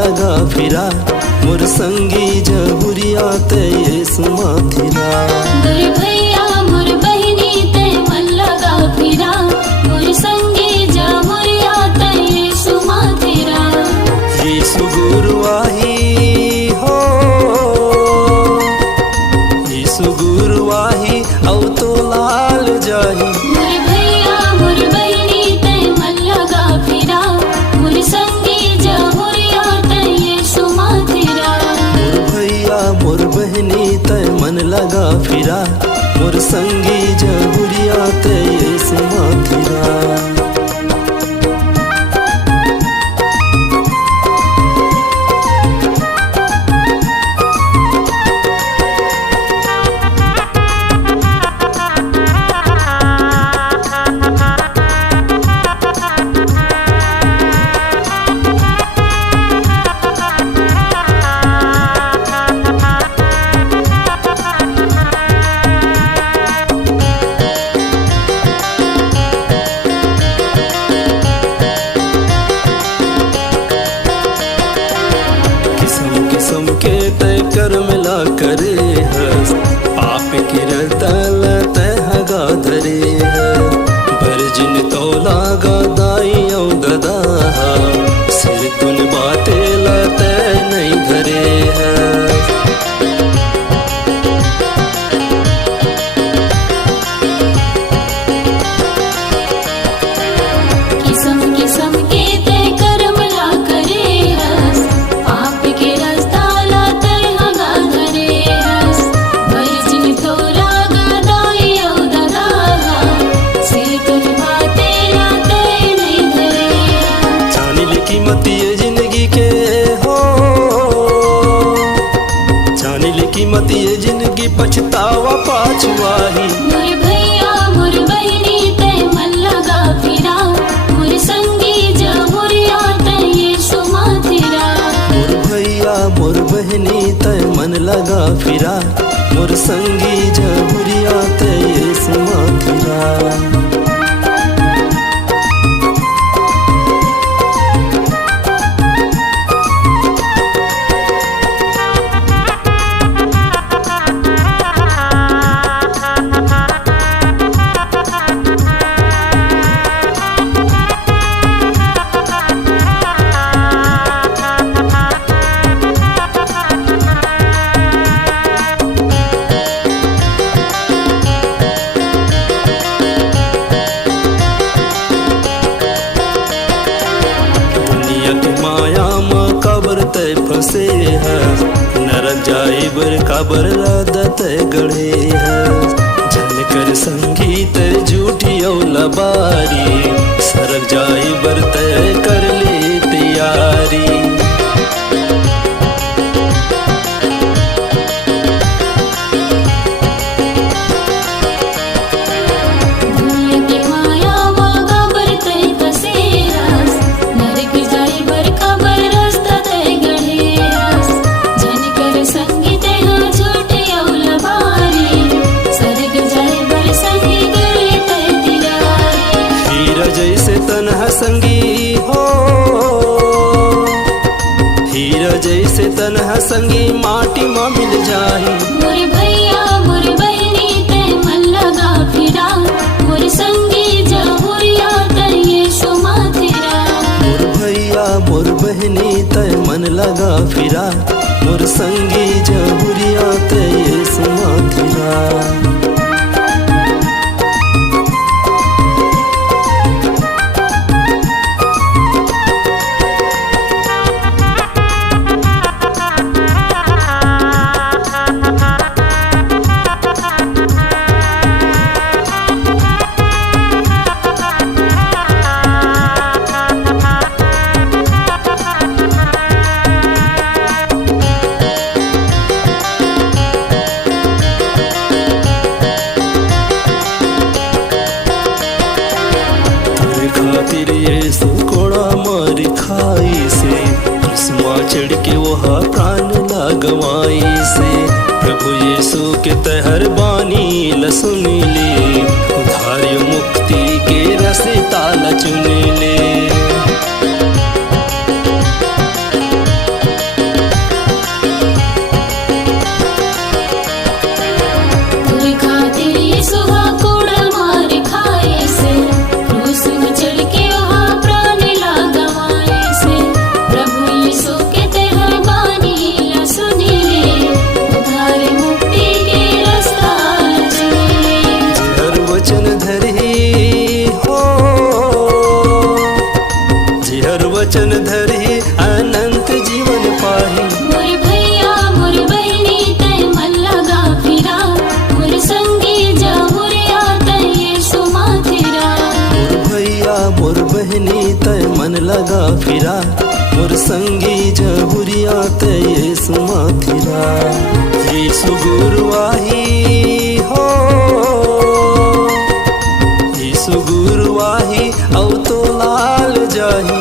लगा फिरा मोर संगी जहुरिया ते यीशु माथिरा। मोर भैया मोर बहिनी ते मन लगा फिरा मोर संगी जहुरिया ते यीशु माथिरा। यीशु गुरुवाही हो यीशु गुरुवाही औ तो लाल जाही। मोर भैया मोर बहिनी ते मन लगा फिरा मोर संगी जहुरिया ते यीशु माथिरा। मोर भैया मोर बहनी ते मन लगा फिरा मोर संगी जहुरिया ते यीशु माथिरा। किस्म के तय कर मिला करे हस पाप की रतल तय हगा धरे है भरजिन तो लागा दाई औ गदा सिर तुन बाते लते नहीं धरे है। किस्म किस्म के ते कर्म ला करे हस पाप के रास्ता ला ते हगा धरे हस भरजिन तो लागा दाई औ दगा सिर तुन बाते ला ते नहीं धरे। जानिल कीमत ये जिंदगी के हो जानिल कीमत ये जिंदगी पछतावा पाछुआही। मोर भैया मोर बहिनी ते मन लगा फिरा मोर संगी जहुरिया ते यीशु माथिरा। मोर भैया मोर बहनी तय मन लगा फिरा मोर संगी जहुरिया ते यीशु माथिरा। दुनिया की माया में कब्र तय फंसे है नरक जाए बर कब्र रादत गढ़े है जन कर संगीत झूठी औ लबारी सरक जाए बर तय कर ले तैयारी। दुनिया की माया वा कब्र ते फसे हस नरक जाई बर कब्र रास्ता ते गढ़े हस जन कर संगी ते हाँ झूठे औ लबारी सरग जाई बर संगी गढ़े ते तिरारी। हीरा जैसे तन्हा संगी हो हीरा जैसे तन्हा संगी माटी में मिल जाही। मोर भैया मोर बहिनी ते मन लगा फिरा मोर संगी जहुरिया ते यीशु माथिरा। मोर भैया मोर बहनी तय मन लगा फिरा मोर संगी जहुरिया ते यीशु माथिरा। खातिर यीशु कोड़ा मारी खाई से क्रिस्मा चढ़ के वहा प्राण लगवाई से प्रभु यीशु के तहर बानी लसुन ले उधार मुक्ति के रास्ता चुन ले। संगी जहुरिया ते यीशु माथिरा यीशु गुरुवाही हो यीशु गुरुवाही औ तो लाल जाही